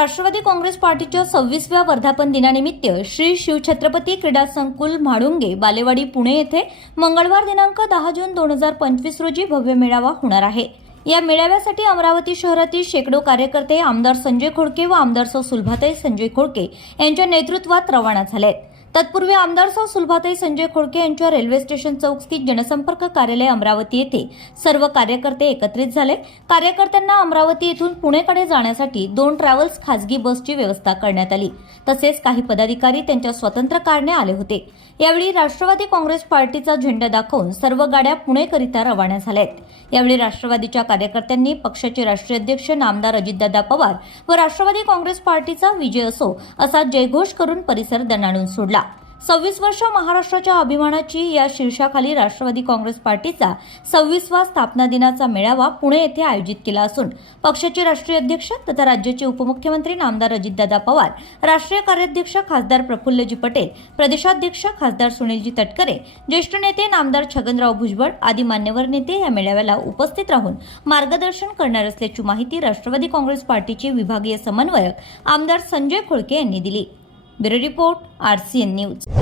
राष्ट्रवादी काँग्रेस पार्टीच्या सव्वीसव्या वर्धापन दिनानिमित्त श्री शिवछत्रपती क्रीडा संकुल म्हाडुंगे बालेवाडी पुणे येथे मंगळवार दिनांक दहा जून दोन हजार पंचवीस रोजी भव्य मेळावा होणार आहे. या मेळाव्यासाठी अमरावती शहरातील शेकडो कार्यकर्ते आमदार संजय खोडके व आमदार सौ सुलभाताई संजय खोडके यांच्या नेतृत्वात रवाना झाले आहेत तत्पूर्वी आमदार सौ सुलभाताई संजय खोडके यांच्या रेल्वे स्टेशन चौक स्थित जनसंपर्क कार्यालय अमरावती येथे सर्व कार्यकर्ते एकत्रित झाले. कार्यकर्त्यांना अमरावती येथून पुणेकडे जाण्यासाठी दोन ट्रॅव्हल्स खासगी बसची व्यवस्था करण्यात आली. तसेच काही पदाधिकारी त्यांच्या स्वतंत्र कारणे आले होते. यावेळी राष्ट्रवादी काँग्रेस पार्टीचा झेंडा दाखवून सर्व गाड्या पुणेकरिता रवाना झाल्या आहेत यावेळी राष्ट्रवादीच्या कार्यकर्त्यांनी पक्षाचे राष्ट्रीय अध्यक्ष नामदार अजितदादा पवार व राष्ट्रवादी काँग्रेस पार्टीचा विजय असो असा जयघोष करून परिसर दणाणून सोडला. सव्वीस वर्ष महाराष्ट्राच्या अभिमानाची या शीर्षाखाली राष्ट्रवादी काँग्रेस पार्टीचा सव्वीसवा स्थापना दिनाचा मेळावा पुणे येथे आयोजित केला असून पक्षाचे राष्ट्रीय अध्यक्ष तथा राज्याचे उपमुख्यमंत्री नामदार अजितदादा पवार राष्ट्रीय कार्याध्यक्ष खासदार प्रफुल्लजी पटेल प्रदेशाध्यक्ष खासदार सुनीलजी तटकरे ज्येष्ठ नेते नामदार छगनराव भुजबळ आदी मान्यवर नेते या मेळाव्याला उपस्थित राहून मार्गदर्शन करणार असल्याची माहिती राष्ट्रवादी काँग्रेस पार्टीचे विभागीय समन्वयक आमदार संजय खोळके यांनी दिली. Bureau report RCN news.